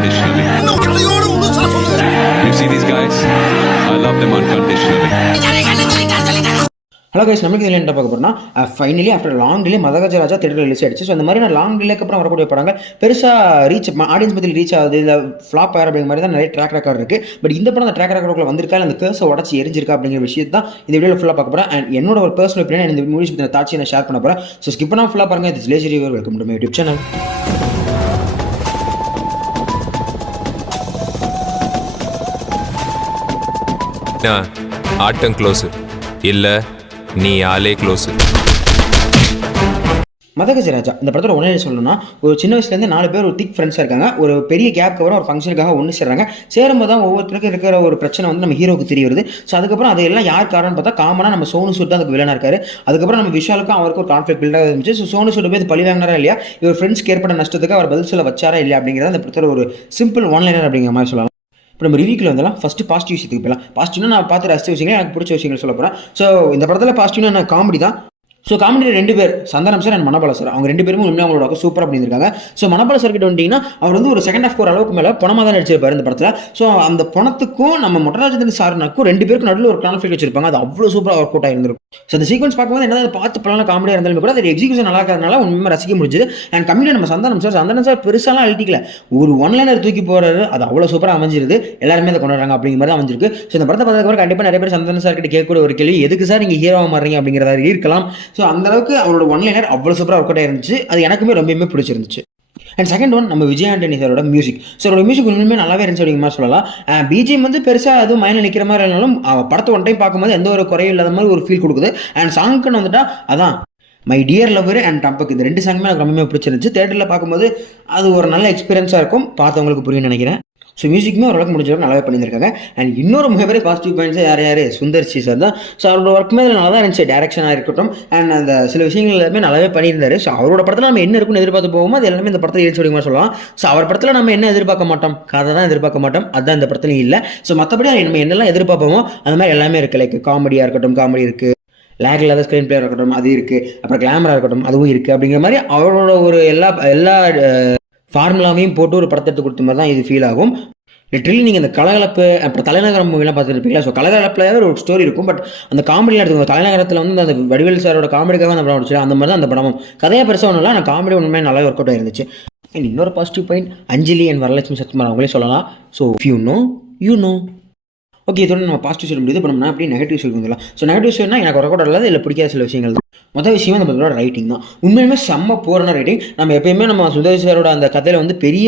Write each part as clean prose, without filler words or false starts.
unconditionally. You see these guys? I love them unconditionally. Hello guys, நமக்கு இதில் என்ன பார்க்க போகிறோம்னா finally after long delay Madha Gaja Raja theatre release ஆயிடுச்சு. ஸோ அந்த மாதிரி நான் லாங் டிலேக்கு அப்புறம் வரக்கூடிய படங்கள் பெருசாக ரீச் ஆடியன்ஸ் பற்றி ரீச் ஆகுது, இல்லை ஃப்ளாப் ஆகிற அப்படிங்கிற மாதிரி தான் நிறைய ட்ராக் ரெக்கார்ட் இருக்குது. பட் இந்த படம் அந்த ட்ராக் ரெக்கார்டுக்குள்ள வந்திருக்கா, அந்த கேர்ஸை உடச்சி எரிஞ்சிருக்கா அப்படிங்கிற விஷயத்தை தான் இந்த வீடியோவில் ஃபுல்லாக பார்க்க போகிறேன். அண்ட் என்னோட ஒரு பர்சனல் ஒப்பீனியன் இந்த மூவிஸ் பற்றி தாட்சியை நான் ஷேர் பண்ண போகிறேன். ஸோ ஸ்கிப் பண்ணால் ஃபுல்லாக பாருங்கள். இது lazy review. Welcome to my YouTube channel. ஆட்டம் க்ளோஸு இல்லை, நீ ஆளே க்ளோஸு. மதகஜராஜா இந்த படத்தோட ஒன்றே சொல்லணும்னா, ஒரு சின்ன வயசுலேருந்து 4 பேர் ஒரு திக் ஃப்ரெண்ட்ஸாக இருக்காங்க. ஒரு பெரிய கேப்க்கு அப்புறம் ஒரு ஃபங்க்ஷனுக்காக ஒன்று சேர்றாங்க. சேரும்போது தான் ஒவ்வொருத்தருக்கும் இருக்கிற ஒரு பிரச்சனை வந்து நம்ம ஹீரோக்கு தெரிய வருது. ஸோ அதுக்கப்புறம் அது எல்லாம் யார் காரணம்னு பார்த்தா காமனாக நம்ம சோனு சூட் தான் அதுக்கு வில்லனாக இருக்காரு. அதுக்கப்புறம் நம்ம விஷாலுக்கும் அவருக்கு ஒரு கான்ஃப்ளிக் பில்டாக இருந்துச்சு. ஸோ சோனு சூட் போய் பழி வாங்கினாரா இல்லையா, இவர் ஃப்ரெண்ட்ஸ்க்கு ஏற்பட்ட நஷ்டத்துக்கு அவர் பதில் சொல்ல வச்சாரா இல்லையா அப்படிங்கிறத அந்த படத்தோட ஒரு சிம்பிள் ஒன்லைனர் அப்படிங்கிற மாதிரி சொல்லலாம். இப்போ நம்ம ரிவ்யூக்கில் வந்தாலும் ஃபஸ்ட்டு பாசிட்டிவ் விஷயத்துக்கு போயிடலாம். பாசிட்டிவ்னா நான் பார்த்து ரசித்த விஷயங்கள், எனக்கு பிடிச்ச விஷயங்கள் சொல்ல போகிறேன். ஸோ இந்த படத்தில் பாசிட்டிவ்னா என்ன, காமெடி தான். ஸோ காமெடியில் 2 பேர், சந்தானம் சார் அண்ட் மனபால சார், அவங்க 2 பேருமே உண்மையாக அவங்களோட சூப்பராக பண்ணியிருக்காங்க. ஸோ மனபால சார் கிட்ட வந்துட்டிங்கன்னா அவர் வந்து ஒரு செகண்ட் ஹாஃப் ஒரு அளவுக்கு மேலே பணமாக தான் நடிச்சிருப்பார் இந்த படத்தில். ஸோ அந்த பணத்துக்கும் நம்ம மொட்டராஜேந்திரன் சார்னாக்கும் 2 பேருக்கும் நடுவில் ஒரு கான்ஃப்ளிக்ட் வச்சிருப்பாங்க. அது அவ்வளோ சூப்பராக ஒர்க் அவுட் ஆயிருந்திருக்கும். ஸோ அந்த சீக்வன்ஸ் பார்க்கும்போது என்ன பார்த்து படம் காமெடியாக இருந்தாலுமே கூட அது எக்ஸிகூஷன் நல்லா இருக்கிறதுனால உண்மையாக ரசிக்க முடிஞ்சது. அண்ட் கம்மியாக நம்ம சந்தானம் சார் பெருசாலாம் அழட்டிக்கல, ஒரு ஒன்லைனர் தூக்கி போகிறாரு. அது அவ்வளோ சூப்பராக அமைஞ்சிருது. எல்லாருமே அதை கொண்டாடுறாங்க அப்படிங்கிற மாதிரி தான் அமைஞ்சிருக்கு. ஸோ இந்த படத்தை பார்த்ததுக்கப்புறம் கண்டிப்பாக நிறைய பேர் சந்தானம் சார் கிட்ட கேட்கக்கூடிய ஒரு கேள்வி, எதுக்கு சார் நீங்கள் ஹீரோவாக மாறுறீங்க அப்படிங்கிறதா இருக்கலாம். ஸோ அந்த அளவுக்கு அவரோட ஒன்லைனர் அவ்வளோ சூப்பராக ஒர்க் அவுட் ஆயிருந்துச்சு. அது எனக்குமே ரொம்பவே பிடிச்சிருந்துச்சு. அண்ட் செகண்ட் ஒன் நம்ம விஜய் ஆண்டனி சாரோட மியூசிக். ஸோ அவரோட மியூசிக் உண்மையுமே நல்லாவே இருந்துச்சு அப்படிங்கிற மாதிரி சொல்லலாம். பிஜிஎம் வந்து பெருசாக அதுவும் மைண்டில் நிற்கிற மாதிரி இருந்தாலும் படத்தை ஒன் டைம் பார்க்கும்போது எந்த ஒரு குறையும் இல்லாத மாதிரி ஒரு ஃபீல் கொடுக்குது. அண்ட் சாங்க்குன்னு வந்துட்டா அதான் மை டியர் லவ்வர் அண்ட் டம்பக், இந்த 2 சாங்குமே எனக்கு ரொம்பவே பிடிச்சிருந்துச்சு. தேட்டரில் பார்க்கும்போது அது ஒரு நல்ல எக்ஸ்பீரியன்ஸாக இருக்கும், பார்த்தவங்களுக்கு புரியும்னு நினைக்கிறேன். ஸோ மியூசிக்குமே ஓரளவுக்கு முடிஞ்சவங்க நல்லாவே பண்ணியிருக்காங்க. அண்ட் இன்னொரு மிகப்பெரிய பாசிட்டிவ் பாயிண்ட்ஸ் யார் சுந்தர் சி சார் தான். ஸோ அவரோட ஒர்க்குமே அதில் நல்லா தான் இருந்துச்சு. டேரக்ஷனாக இருக்கட்டும் அண்ட் அந்த சில விஷயங்கள் எல்லாமே நல்லாவே பண்ணியிருந்தாரு. ஸோ அவரோட படத்தில் நம்ம என்ன இருக்குன்னு எதிர்பார்த்து போவோமோ அது எல்லாமே இந்த படத்தில் ஏற்றி மாதிரி சொல்லலாம். ஸோ அவர் படத்தில் நம்ம என்ன எதிர்பார்க்க மாட்டோம், கதை தான் எதிர்பார்க்க மாட்டோம், அதுதான் இந்த படத்துலையும் இல்லை. ஸோ மற்றபடி நம்ம என்னெல்லாம் எதிர்பார்ப்போமோ அந்த மாதிரி எல்லாமே இருக்குது. லைக் காமெடியாக இருக்கட்டும், காமெடி இருக்குது, லேக் இல்லாத ஸ்க்ரீன் பிளேயர் இருக்கட்டும் அது இருக்குது, அப்புறம் கிளாமராக இருக்கட்டும் அதுவும் இருக்குது. அப்படிங்கிற மாதிரி அவரோட ஒரு எல்லா ஃபார்முலாவையும் போட்டு ஒரு படத்தை எடுத்து கொடுத்த மாதிரி தான் இது ஃபீல் ஆகும். லிட்டரலி நீங்கள் இந்த கலகலப்பு அப்புறம் தலைநகரம் மூவிலாம் பார்த்துருப்பீங்களா. ஸோ கலகலப்பில் ஒரு ஸ்டோரி இருக்கும், பட் அந்த காமெடியில் எடுத்துக்கோங்க. தலைநகரத்தில் வந்து அந்த வடிவேல் சாரோட காமெடிக்காக அந்த படம் முடிச்சு அந்த மாதிரி தான் அந்த படமும் கதையாக பெருசாக ஒன்றும் இல்லை, ஆனால் காமெடி ஒன்றுமே நல்லா ஒர்க் அவுட் ஆயிருந்துச்சு. அண்ட் இன்னொரு positive point Anjali and Varalakshmi Sathkumar அவங்களே சொல்லலாம். So if you know okay, இதோட நம்ம பாசிட்டிவ் சொல்ல முடியுது. இப்போ நம்ம அப்படி நெகட்டிவ் சொல்லி வந்துடலாம். ஸோ நெகட்டிவ் சொல்லணும்னா எனக்கு ஒர்க் அவுட் ஆகல, இல்லை பிடிக்காத சில விஷயங்கள் தான். மொதல் விஷயம் அந்த படத்தோட ரைட்டிங் தான். உண்மையுமே செம்ம போரான ரைட்டிங். நம்ம எப்பயுமே நம்ம சுந்தர் சாரோட அந்த கதையில் வந்து பெரிய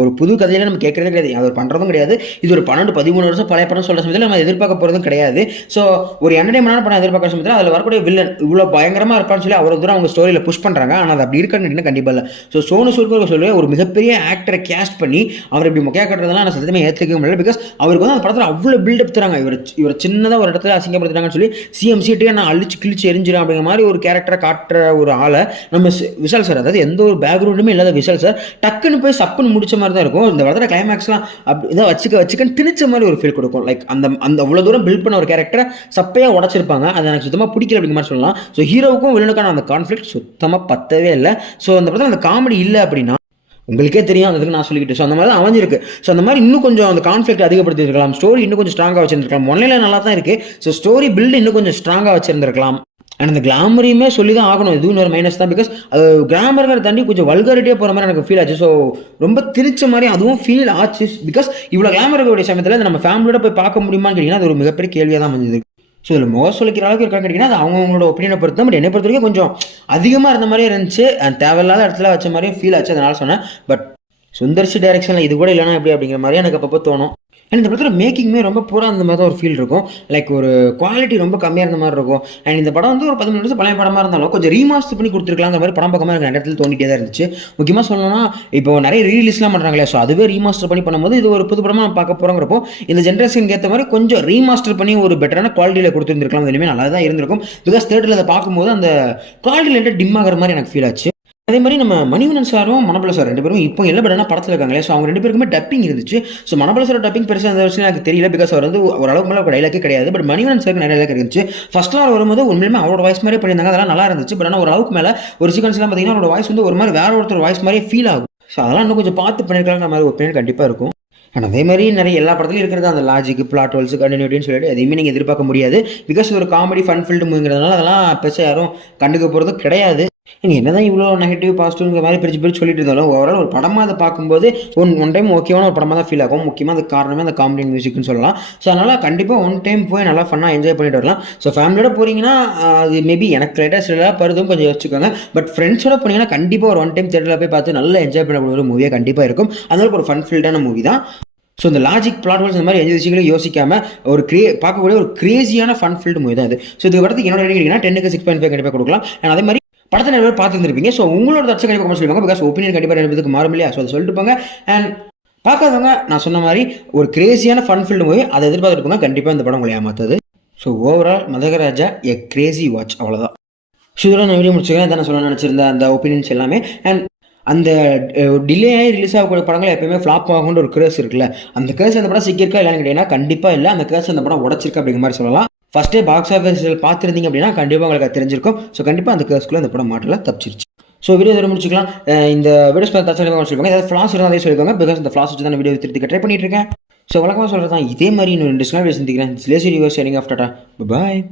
ஒரு புது கதையில நம்ம கேட்கறதே கிடையாது, அது பண்ணுறதும் கிடையாது. இது ஒரு 12-13 வருஷம் பழைய படம் சொல்கிற சமயத்தில் நம்ம எதிர்பார்க்க போகிறதும் கிடையாது. ஸோ ஒரு என்டர்டைன்மெண்டான படம் எதிர்பார்க்குற சமயத்தில் அதில் வரக்கூடிய வில்லன் இவ்வளோ பயங்கரமாக இருப்பான்னு சொல்லி அவ்வளோ தூரம் அவங்க ஸ்டோரியில் புஷ் பண்ணுறாங்க. ஆனால் அது அப்படி இருக்கான்னு கண்டிப்பாக இல்லை. ஸோ சோனு சூட் சொல்லி ஒரு மிகப்பெரிய ஆக்டரை கேஸ்ட் பண்ணி அவர் இப்படி மொக்கையாக கட்டுறதுலாம் நான் சத்தியமாக ஏற்றுக்க முடியல. பிகாஸ் அவருக்கு வந்து அந்த படத்தில் அவ்வளோ பில்டப் தராங்க. இவர் சின்னதாக ஒரு இடத்துல அசிங்கப்படுத்துறாங்கன்னு சொல்லி சிஎம்சிட்டே நான் அழிச்சு கிழிச்சு எரிஞ்சிடும் அப்படிங்கிற மாதிரி ஒரு கேரக்டரை காட்டுற ஒரு ஆளை நம்ம விஷால் சார், அதாவது எந்த ஒரு பேக்ரவுண்டுமே இல்லாத விஷால் சார் டக்குன்னு போய் சப்புன்னு முடிச்ச மாதிரி தான் இருக்கும். இந்த படத்தில் கிளைமேக்ஸ்லாம் அப்படி இதை வச்சுக்கன்னு திணிச்ச மாதிரி ஒரு ஃபீல் கொடுக்கும். லைக் அந்த அவ்வளோ தூரம் பில்ட் பண்ண ஒரு கேரக்டரை சப்பையாக உடச்சிருப்பாங்க. அது எனக்கு சுத்தமாக பிடிக்கல அப்படிங்கிற மாதிரி சொல்லலாம். ஸோ ஹீரோவுக்கும் வில்லனுக்கான அந்த கான்ஃப்ளிக்ட் சுத்தமாக பத்தவே இல்லை. ஸோ அந்த படத்தில் அந்த காமெடி இல்லை அப்படின்னா உங்களுக்கே தெரியும், அதுக்கு நான் சொல்லிக்கிட்டு. ஸோ அந்த மாதிரி தான் அமைஞ்சிருக்கு. ஸோ அந்த மாதிரி இன்னும் கொஞ்சம் அந்த கான்ஃப்ளிக்ட் அதிகப்படுத்திருக்கலாம், ஸ்டோரி இன்னும் கொஞ்சம் ஸ்ட்ராங்காக வச்சிருந்துருக்கலாம். ஒன்லைனில் நல்லா தான் இருக்குது. ஸோ ஸ்டோரி பில்டு இன்னும் கொஞ்சம் ஸ்ட்ராங்காக வச்சிருந்திருக்கலாம். அண்ட் அந்த கிளாமரையுமே சொல்லி தான் ஆகணும், இதுவும் ஒரு மைனஸ் தான். பிகாஸ் அது கிளாமருங்கிற தாண்டி கொஞ்சம் வல்காரிட்டியாக போகிற மாதிரி எனக்கு ஃபீல் ஆச்சு. ஸோ ரொம்ப திணிச்ச மாதிரி அதுவும் ஃபீல் ஆச்சு. பிகாஸ் இவ்வளோ கிளாமருடைய சமயத்தில் நம்ம ஃபேமிலியோட போய் பார்க்க முடியுமான்னு கேட்டிங்கன்னா அது ஒரு மிகப்பெரிய கேள்வியாக தான் அமைஞ்சது. ஸோ இதில் முக சொல்லிக்கிற அளவுக்கு இருக்கான்னு கேட்டிங்கன்னா அது அவங்களோட ஒப்பீனியனை பொறுத்து தான். பட் என்னை பொறுத்த வரைக்கும் கொஞ்சம் அதிகமாக இருந்த மாதிரியே இருந்துச்சு, தேவையில்லாத இடத்துல வச்ச மாதிரியும் ஃபீல் ஆச்சு, அதனால சொன்னேன். பட் சுந்தர்சி டைரக்ஷனில் இது கூட இல்லைனா எப்படி அப்படிங்கிற மாதிரி எனக்கு அப்பப்போ தோணும். அண்ட் இந்த படத்தில் மேக்கிங்குமே ரொம்ப பூரா அந்த மாதிரி தான் ஒரு ஃபீல் இருக்கும். லைக் ஒரு குவாலிட்டி ரொம்ப கம்மியாக இருந்த மாதிரி இருக்கும். அண்ட் இந்த படம் வந்து ஒரு 13 வருஷம் பழைய படமாக இருந்தாலும் கொஞ்சம் ரீமாஸ்டர் பண்ணி கொடுத்துருக்கலாம் அந்த மாதிரி படம் பக்கமாக எனக்கு இடத்துல தோண்டிட்டே தான் இருந்துச்சு. முக்கியமாக சொல்லணும்னா இப்போ நிறைய ரீலீஸ்லாம் பண்ணுறாங்களே, ஸோ அதுவே ரீமாஸ்டர் பண்ணும்போது இது ஒரு புது படமாக பார்க்க போகிறோங்கிறப்போ இந்த ஜென்ரேஷனுக்கு ஏற்ற மாதிரி கொஞ்சம் ரீமாஸ்டர் பண்ணி ஒரு பெட்டரான குவாலிட்டியில் கொடுத்துருந்துருக்கலாம். அதுலேயுமே நல்லா தான் இருந்திருக்கும். பிகாஸ் தேட்டரில் அதை பார்க்கும்போது அந்த குவாலிட்டியில் டிம் ஆகிற மாதிரி எனக்கு ஃபீல் ஆச்சு. அதே மாதிரி நம்ம மணிவண்ணன் சாரும் மனபல சார் 2 பேரும் இப்போ எல்லா படம்னா படத்தில் இருக்காங்களே. ஸோ அவங்க 2 பேருக்குமே டப்பிங் இருந்துச்சு. ஸோ மனபல சார் டப்பிங் பெருசாக அந்த வருஷம் எனக்கு தெரியல, பிகாஸ் அவர் வந்து ஓரளவுக்கு மேலே டைலாக்கே கிடையாது. பட் மணிவண்ணன் சாருக்கு நிறைய டைலாக் இருந்துச்சு. ஃபர்ஸ்ட்லாம் அவர் வரும்போது உண்மையுமே அவரோட வாய்ஸ் மாதிரியே பண்ணியிருந்தாங்க, அதெல்லாம் நல்லா இருந்துச்சு. பட் ஆனால் ஒரு அளவுக்கு மேலே ஒரு சீக்வன்ஸ்லாம் பார்த்தீங்கன்னா அவரோட வாய்ஸ் வந்து ஒரு மாதிரி வேற ஒருத்தர் வாய்ஸ் மாதிரியே ஃபீல் ஆகும். ஸோ அதெல்லாம் இன்னும் கொஞ்சம் பார்த்து பண்ணியிருக்கலாம் மாதிரி ஒப்பீனியன் கண்டிப்பாக இருக்கும். அண்ட் அதே மாதிரி நிறைய எல்லா படத்துலையும் இருக்கிறது அந்த லாஜிக், பிளாட் ஹோல்ஸ், கண்டினியூட்டின்னு சொல்லிட்டு எதையுமே நீங்கள் எதிர்பார்க்க முடியாது. பிகாஸ் ஒரு காமெடி ஃபன் ஃபில்டு மூவிங்கிறதுனால அதெல்லாம் பெருசாக யாரும் கண்டுக்க போகிறது கிடையாது. நீங்கள் என்ன தான் இவ்வளோ நெகட்டிவ் பாசிட்டிவ்ங்கிற மாதிரி பிரிச்சு சொல்லிட்டு இருந்தாலும் ஓவரால் ஒரு படமாக அதை பார்க்கும்போது ஒன் டைம் ஓகேவான ஒரு படமாக தான் ஃபீல் ஆகும். முக்கியமாக அது காரணமே அந்த காமெடி மியூசிக்னு சொல்லலாம். ஸோ அதனால் கண்டிப்பாக ஒன் டைம் போய் நல்லா ஃபன்னாக என்ஜாய் பண்ணிட்டு வரலாம். ஸோ ஃபேமிலியோட போகிறீங்கன்னா அது மேபி எனக்கு லேட்டஸ்ட் எல்லாம் பருதும் கொஞ்சம் யோசிச்சுக்கோங்க. பட் ஃப்ரெண்ட்ஸோட போனீங்கன்னா கண்டிப்பாக ஒரு ஒன் டைம் தேட்டரில் போய் பார்த்து நல்லா என்ஜாய் பண்ணக்கூடிய ஒரு மூவியாக கண்டிப்பாக இருக்கும். அதனால ஒரு ஃபன் ஃபில்டான மூவி தான். ஸோ இந்த லாஜிக், பிளாட் ஹோல்ஸ் இந்த மாதிரி எந்த விஷயங்களும் யோசிக்காமல் ஒரு பார்க்கக்கூடிய ஒரு கிரேசியான ஃபன் ஃபில்டு மூவி தான் இது. ஸோ இது படத்துக்கு என்னோட ரேட்டிங் கேட்டிங்கன்னா 10க்கு 6.5 கண்டிப்பாக கொடுக்கலாம். அண்ட் அதே மாதிரி படத்தை நிறைய பேர் பார்த்துருந்துருப்பீங்க. ஸோ உங்களோட தச்சை கண்டிப்பாக சொல்லுவாங்க. பிகாஸ் ஒப்பீனியன் கண்டிப்பாக ரெண்டு மாறும் இல்லையா? ஸோ அதை சொல்லிட்டு போங்க. அண்ட் பார்க்காதவங்க நான் சொன்ன மாதிரி ஒரு கிரேசியான ஃபன் ஃபில்டு மூவி அதை எதிர்பார்த்துட்டு போங்க. கண்டிப்பாக இந்த படம் உங்களை ஏமாத்தாது. ஸோ ஓவரால் மதகராஜா எ கிரேசி வாட்ச், அவ்வளோதான். ஸோ இதெல்லாம் நான் வீடியோ முடிச்சுக்கிறேன். இதான் நான் சொல்ல நினச்சிருந்தேன் அந்த ஒப்பீனியன்ஸ் எல்லாமே. அண்ட் அந்த டிலே ஆகி ரிலீஸ் ஆகக்கூடிய படங்கள் எப்பயுமே ஃப்ளாப் ஆகுன்ற ஒரு கேஸ் இருக்குல்ல, அந்த கேஸ் அந்த படம் சிக்கியிருக்கா இல்லைன்னு கேட்டீங்கன்னா கண்டிப்பாக இல்லை. அந்த கேஸ் அந்த படம் உடச்சிருக்கா அப்படிங்கிற மாதிரி சொல்லலாம். ஃபஸ்ட்டே பாக்ஸ் ஆஃபீஸில் பார்த்துருந்தீங்க அப்படின்னா கண்டிப்பாக உங்களுக்கு அது தெரிஞ்சிருக்கும். ஸோ கண்டிப்பாக அந்த கேஸ்க்குள்ளே அந்த படம் மாட்டல தப்பிச்சிருச்சு. ஸோ வீடியோ இதோட முடிச்சுக்கலாம். இந்த வீடியோஸ் சொல்லுவாங்க, ஏதாவது ஃப்ளாஸ் இருந்தால் அதே சொல்லிக்கோங்க. பிகாஸ் இந்த ஃப்ளாஸ் வச்சு தான் வீடியோ திருத்தி ட்ரை பண்ணிட்டு இருக்கேன். ஸோ வழக்கமாக சொல்கிறது தான் இதே மாதிரி இன்னும் 2 வீடியோ சந்திக்கிறேன். Lazy reverse sharing off tata, பாய்.